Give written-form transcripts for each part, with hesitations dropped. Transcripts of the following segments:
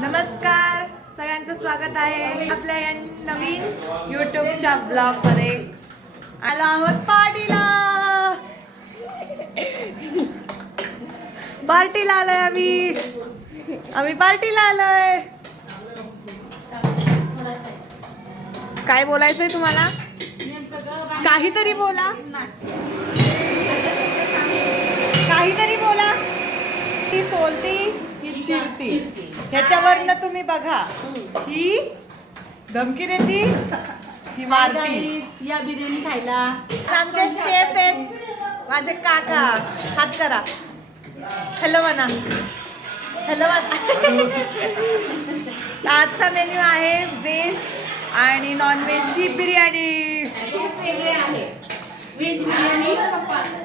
नमस्कार, सगळ्यांचं स्वागत आहे आपल्या या नवीन युट्यूबच्या ब्लॉग मध्ये. आलो आहोत पार्टीला आलोय आम्ही पार्टीला आलोय. काय बोलायचंय तुम्हाला? काहीतरी बोला, काहीतरी बोला. ती सोलती ही चिरती, ह्याच्यावरनं तुम्ही बघा. ही धमकी देती, ही मारती. या बिर्याणी खायला आमचे शेफ आहेत माझे काका. हात करा, हॅलो म्हणा, हॅलो म्हणा. आजचा मेन्यू आहे व्हेज आणि नॉन व्हेजची बिर्याणी. वेगळे आहे व्हेज बिर्याणी.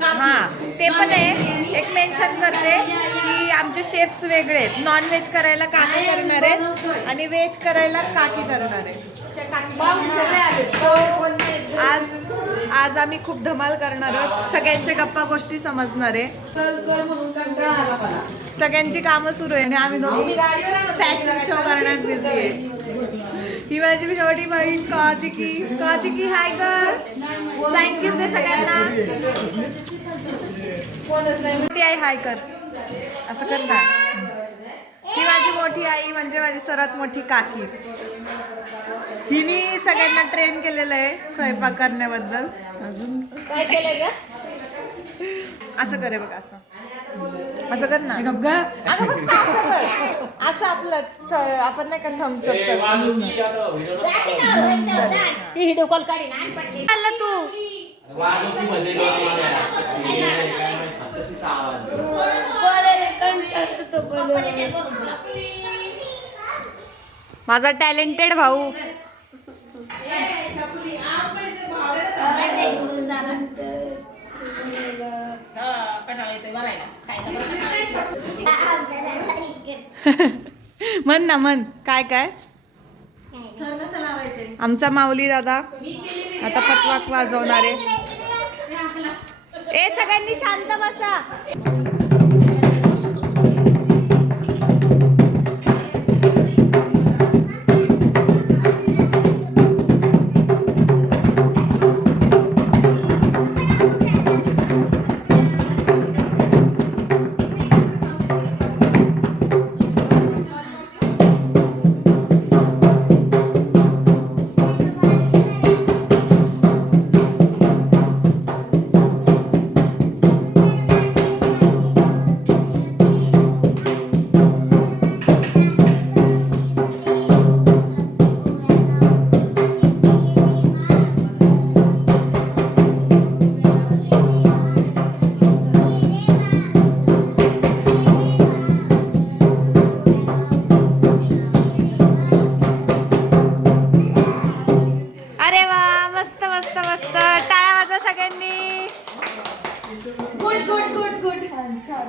हा ते पण आहे. एक मेन्शन करते की आमचे शेफ्स वेगळे आहेत. नॉन व्हेज करायला काका करणार आहेत आणि व्हेज करायला काकी करणार आहे. आज आम्ही खूप धमाल करणार आहोत. सगळ्यांच्या गप्पा गोष्टी समजणार आहे. सगळ्यांची कामं सुरू आहे आणि आम्ही दोघी फॅशन शो करण्यात बिझी आहे. ही माझी छोटी बहीण कातिकी हाय कर. थँक्यू दे सगळ्यांना. मोठी आई हाय कर, असं कर ना. ही माझी मोठी आई म्हणजे माझी सर्वात मोठी काकी. हिने सगळ्यांना ट्रेन केलेलं आहे स्वयंपाक करण्याबद्दल. अजून काय केलंय का? असं करे बघ, असं कर ना. अगं फक्त असं कर, असं आपलं आपण नाही का थम्सअप ती व्हिडिओ कॉल काढी ना. आलं तू माझा टॅलेंटेड भाऊ. म्हण ना, म्हण. काय काय आमचा माऊली दादा आता पतवाक वाजवणार आहे. ए सगळ्यांनी शांत बसा.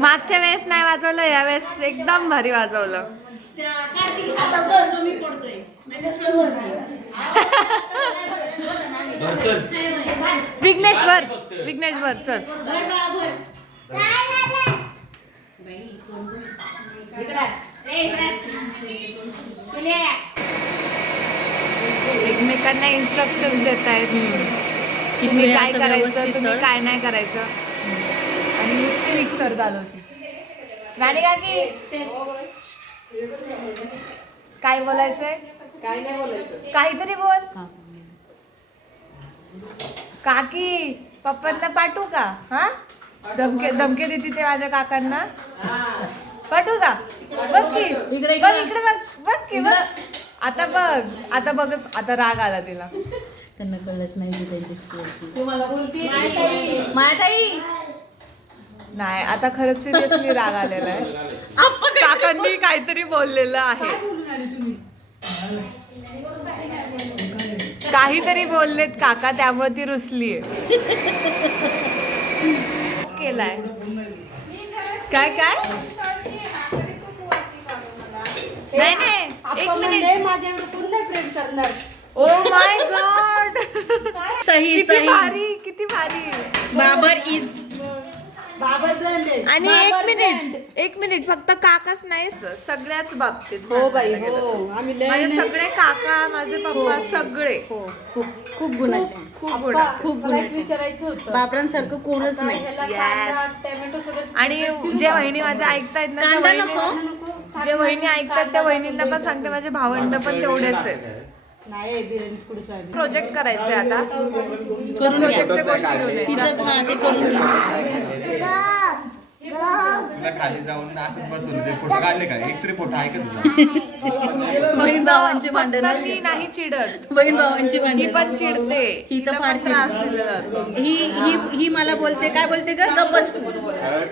मागच्या वेळेस नाही वाजवलं, यावेळेस एकदम भारी वाजवलं. विघ्नेश्वर चल. एकमेकांना इन्स्ट्रक्शन देत आहेत की तुम्ही काय करायचं, तुम्ही काय नाही करायचं. आणि नुसती मिक्सर चालवती. राणी काकी काय बोलायचंय? काय नाही बोलायचं, काहीतरी बोल. काकी पप्पांना पाठवू का? हा धमके देते ते माझ्या काकांना. पाठवू का? बघ की इकडे बघ की बघ. आता बघ आता राग आला तिला. त्यांना कळलंच नाही की त्यांची स्टोरी. तुम्हाला बोलते मायाताई नाही, आता खरंच सिरियसली राग आलेला आहे. काकांनी काहीतरी बोललेलं आहे. काहीतरी बोललेत काका, त्यामुळे ती रुसलीये. केलाय काय काय नाही एक मिनिट. माझ्या एवढं कोण नाही प्रेम करणार. Oh my God. सही किती भारी, किती भारी. बाबर इज बाबर ब्रँड आहे. आणि बाबर एक मिनिट फक्त काकाच नाही सगळ्याच बाबतीत हो बाई म्हणायला गेलं हो तर. आम्ही लय माझे सगळे काका माझे पप्पा सगळे हो खूप खूप गुणाचे खूप गुणाचे. खूप मला एक गुणाचे विचारायचं होतं बाबरांसारखं कोणच नाही. ह्याला Yes. कांदा, टोमॅटो सगळं आणि जे वहिनी माझ्या ऐकतायत ना त्या कांदा वहिनी- नको जे वहिनी ऐकतात त्या वहिनींना पण सांगते माझे भावंड पण तेवढेच आहेत. नाही बिर्याणी पुढे सोयाबीन प्रोजेक्ट करायचे आता करून घ्या प्रोजेक्टच्या गोष्टी घेऊन यायच्या. तिचं हा ते करून घ्या. तुला खाली जाऊन असं बसून ते फोटो काढले का एक तरी फोटो आहे का तुझा बहीण भावांची भांडण फक्त मी नाही चिडत बहीण भावांची ही भांडण पण चिडते ही तर हिला फार पण त्रास दिला जातो. ही ही ही मला बोलते काय बोलते ग गप्प बस तू.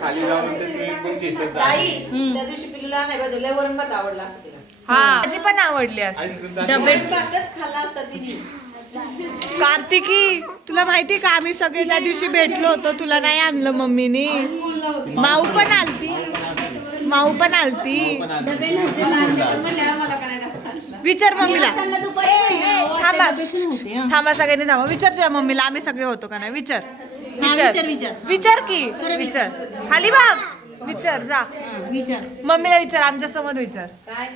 खाली जाऊन ते स्विमिंग पूलची इथे त्या दिवशी पिल्लूला नाही बदलले वरण भात आवडला असं तिला हा माझी पण आवडली असते. आईस्क्रीमचा डबे वरण भातच खाल्ला असता तिने कार्तिकी तुला माहिती का आम्ही सगळे त्या दिवशी भेटलो होतो तुला नाही आणलं मम्मीनी माऊ पण आलती विचार मम्मीला थांबा सगळ्यांनी थांबा विचार तुझ्या मम्मीला आम्ही सगळे होतो का नाही विचार विचार. विचार की विचार खाली बघ विचार जा विचार मम्मीला विचार आमच्या समोर विचार काय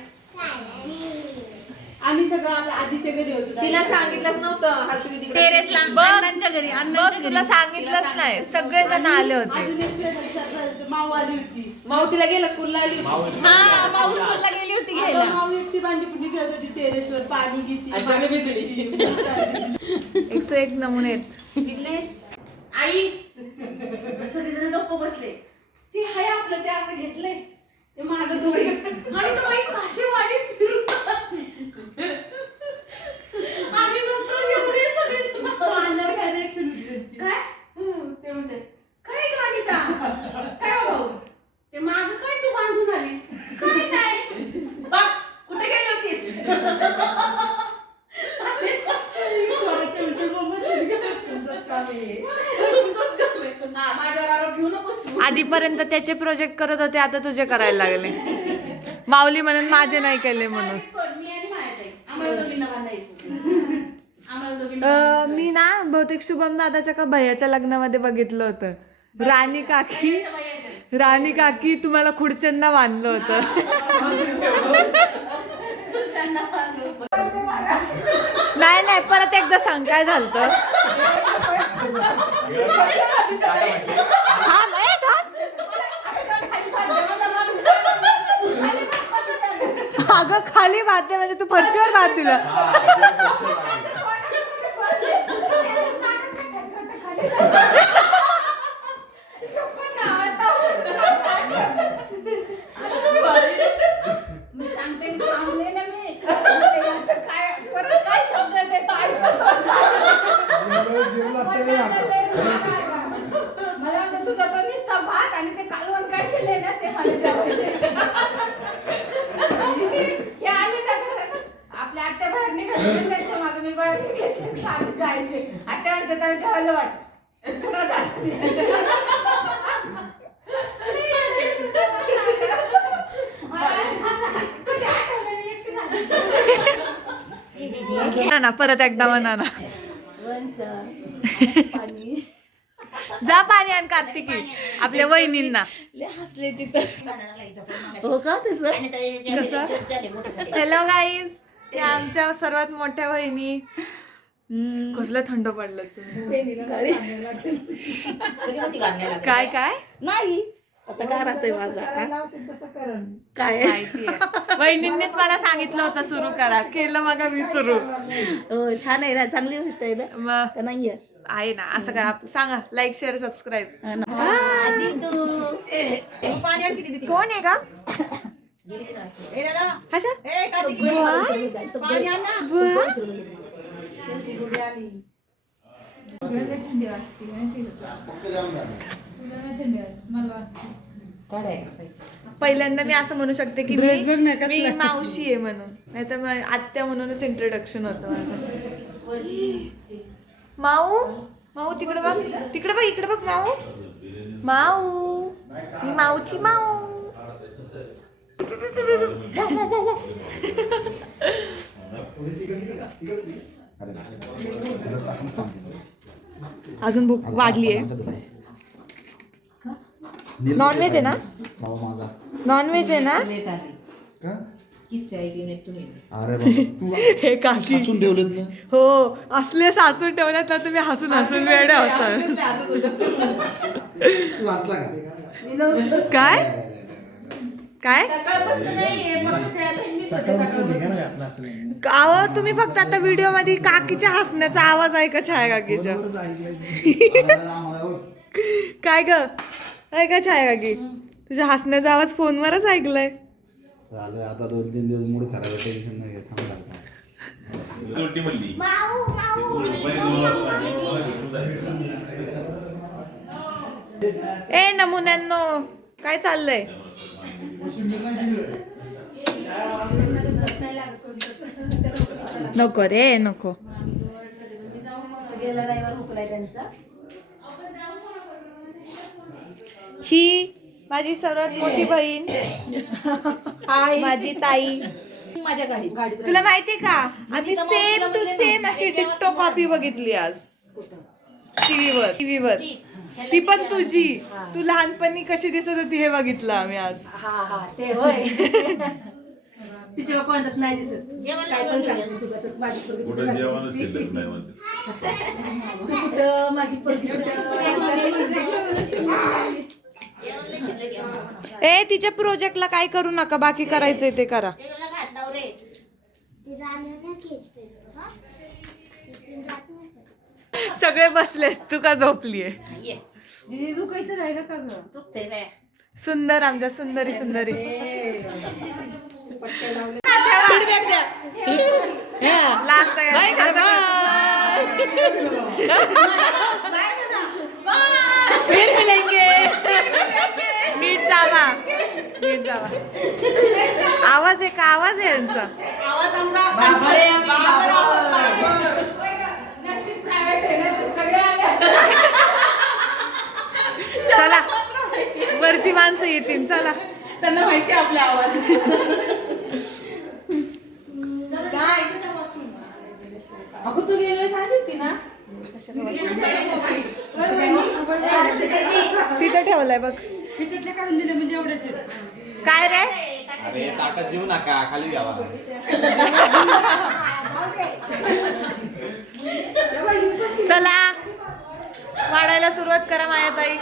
आम्ही सगळं आधीच्या घरी होतो तिला सांगितलंच नव्हतं हर्षुदी तिकडे टेरेसला बघ. अण्णांच्या घरी बघ अण्णांच्या तुला घरी सांगितलंच नाही सगळेजण आले होते अजून एक माऊ आली होती माऊ तिला गेला स्कूलला आली होती हा माऊस स्कूलला गेली होती घ्यायला. माऊ एकटी भांडी पुंडी खेळत होती टेरेसवर पाणी घेते आणि सगळे भिजली 101 नमुने आहेत. आई सगळेजण गप्प बसले. ती हाय आपलं ते असं घेतलंय ते माग दोरी आणि तो बाई काशीवाडी फिरून आम्ही नंतर एवढे सगळे पाण्यावर काय reaction होती त्यांची? काय ते म्हणते काय गाणिता काय हो भाऊ ते माग काय तू बांधून आलीस काय नाही बघ कुठे गेली होतीस कोणाच्या उलटी बोंबच आहे का? तुमचंच काम आहे. तुमचंच काम आहे. हा माझ्यावर आरोप घेऊ नकोस तू आधीपर्यंत त्याचे प्रोजेक्ट करत होते आता तुझे करायला लागले माऊली म्हणून माझे नाही केले म्हणून मी आणि मायाताई आम्हाला दोघींना बांधायचं आम्हाला दोघींना मी ना बहुतेक शुभम दादाच्या का भैयाच्या लग्नामध्ये बघितलं होतं राणी काकी तुम्हाला खुर्च्यांना बांधलं होतं नाही परत एकदा सांग काय झालं अगं खाली भात दे म्हणजे तू फरशीवर भात दिला मी सांगते थांबले ना मी काय परत काय शब्द आहे ते मला वाटतं तुझा पण नुसता भात आणि ते कालवण काय केलंय ना ते मला जेवायचे हे आले ना घरात आपल्या आत्या बाहेर निघाले त्यांच्या मागे मी बळत घ्यायचे सारखे जायचे आत्या म्हणते त्याला जेवायला वाट ना परत एकदा म्हणा ना जा पाणी आण कार्तिकी आपल्या वहिनींना हसले तिथं हो का तसं कसं हॅलो गाईज या आमच्या सर्वात मोठ्या वहिनी कसलं थंड पडलं तुम्ही काय काय नाही आता काय राहतंय माझा काय माहितीये वहिनींनीच मला सांगितलं होतं सुरू करा केलं मग मी सुरू हो छान आहे ना चांगली गोष्ट आहे ना मग का नाहीये आहे ना असं करा सांगा लाईक शेअर सबस्क्राईब पाणी आणखी किती कोण आहे का ए दादा अशा ए कार्तिकी पाणी आण ना पहिल्यांदा मी असं म्हणू शकते की मी मावशी आहे म्हणून नाही तर आत्या म्हणूनच इंट्रोडक्शन होतं माझं माऊ तिकडे बघ इकडे बघ माऊ मी माऊची माऊ अजून भूक वाढली आहे नॉनव्हेज आहे ना? भाऊ माझा नॉनव्हेज आहे ना? का किस्से ऐकले नाही तुम्ही अरे बाबा तू हे काकी साचून ठेवलेत ना हो असले साचून ठेवल्यात ना तुम्ही हसून हसून वेडे असाल. तू वाचला का काय काय सकाळपासून धिंगाणा घातला असं नाही अहो तुम्ही फक्त आता व्हिडिओ मध्ये काकीच्या हसण्याचा आवाज ऐका छाया काकीच्या. बरोबरच ऐकलंय आम्हाला हो. काय ग ऐका छाया काकी तुझ्या हसण्याचा आवाज फोनवरच ऐकलाय. झालं आता 2-3 दिवस मूड खराब आहे टेन्शन नाही घेत थांब लागता उलटी म्हणली ए नमुन्यांनो काय चाललंय? नको रे नको. ही माझी सर्वात मोठी बहीण माझी ताई. माझ्या गाडीत तुला माहितीये का आम्ही सेम टू सेम अशी टिकटॉक कॉपी बघितली आज टीव्हीवर. ती पण तुझी. तू लहानपणी कशी दिसत होती हे बघितलं आम्ही आज. हा ते होय. तिच्या बाप्पा म्हणतात नाही दिसत काय पण सांगते सुगतच माझी पोरगी कुठं तुझ्या जेवणच सारखी शिल्लक दिसते. नाही म्हणते. तू कुठं माझी पोरगी ए तिच्या प्रोजेक्टला काय करू नका बाकी करायचंय ते करा. सगळे बसले तू का झोपलीये? दुखायचं राहिलं का ग? सुंदर आमच्या सुंदरी सुंदरी. लास्ट फिर मिलेंगे. नीट जावा नीट जावा. आवाज आहे का? आवाज आहे यांचा. चला वरची माणसं येतील चला. त्यांना माहिती आहे आपला आवाज. अगं तू गेलेली झाली होती ना? तिथं ठेवलंय बघ. त्याच्यातले काढून दिले म्हणजे एवढेच आहेत. काय रे? अरे ताटात जेवू नका खाली घ्यावा. चला वाढायला सुरुवात करा माझ्या ताई.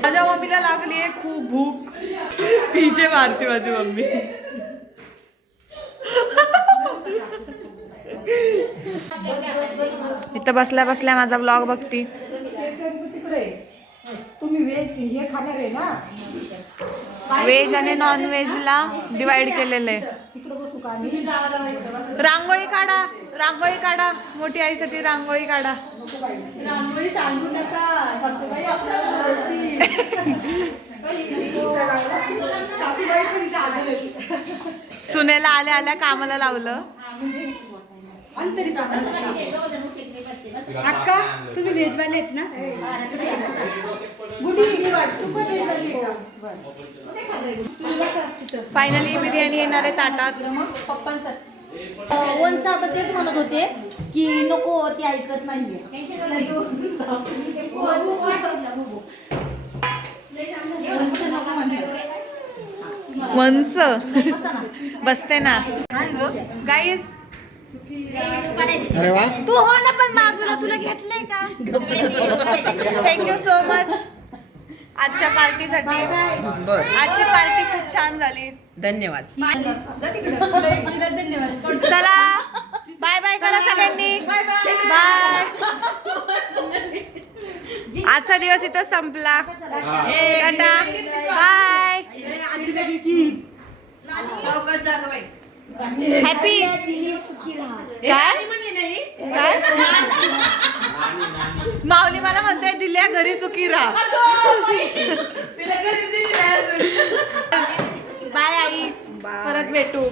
माझ्या मम्मीला लागली आहे खूप भूक. पिजे मारते माझी मम्मी. इथं बसल्या बसल्या माझा ब्लॉग बघती. तुम्ही व्हेज हे खाणार आहे ना व्हेज आणि नॉन व्हेजला डिवाइड केलेलं आहे. तिकडे बसू का आम्ही रांगोळी काढा रांगोळी काढा. मोठी आईसाठी रांगोळी काढा. रांगोळी सांगू नका सासूबाई आपल्याला बोलतील. सासूबाई पण इथे आलेले आहेत. सुनेला आल्या आल्या कामाला लावलं. अंतरी अक्का तुम्ही व्हेजवाले आहेत ना? गुडी तू पण व्हेजवाली आहे का? फायनली बिर्याणी येणार आहे ताटात. वंश आता तेच म्हणत होते की नको ते ऐकत नाहीये. वंस बसते ना गाईस. अरे वा तू हो ना पण बाजूला तुला घेतलंय का? थँक्यू सो मच आजच्या पार्टीसाठी. आजची पार्टी खूप छान झाली. धन्यवाद. धन्यवाद. चला बाय बाय करा सगळ्यांनी. बाय. आजचा दिवस इथं संपला. Tata bye. हॅपी काय काय माऊली मला म्हणते दिल्या घरी सुखी राहा. बाय आई परत भेटू.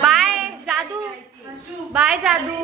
बाय जादू. बाय जादू.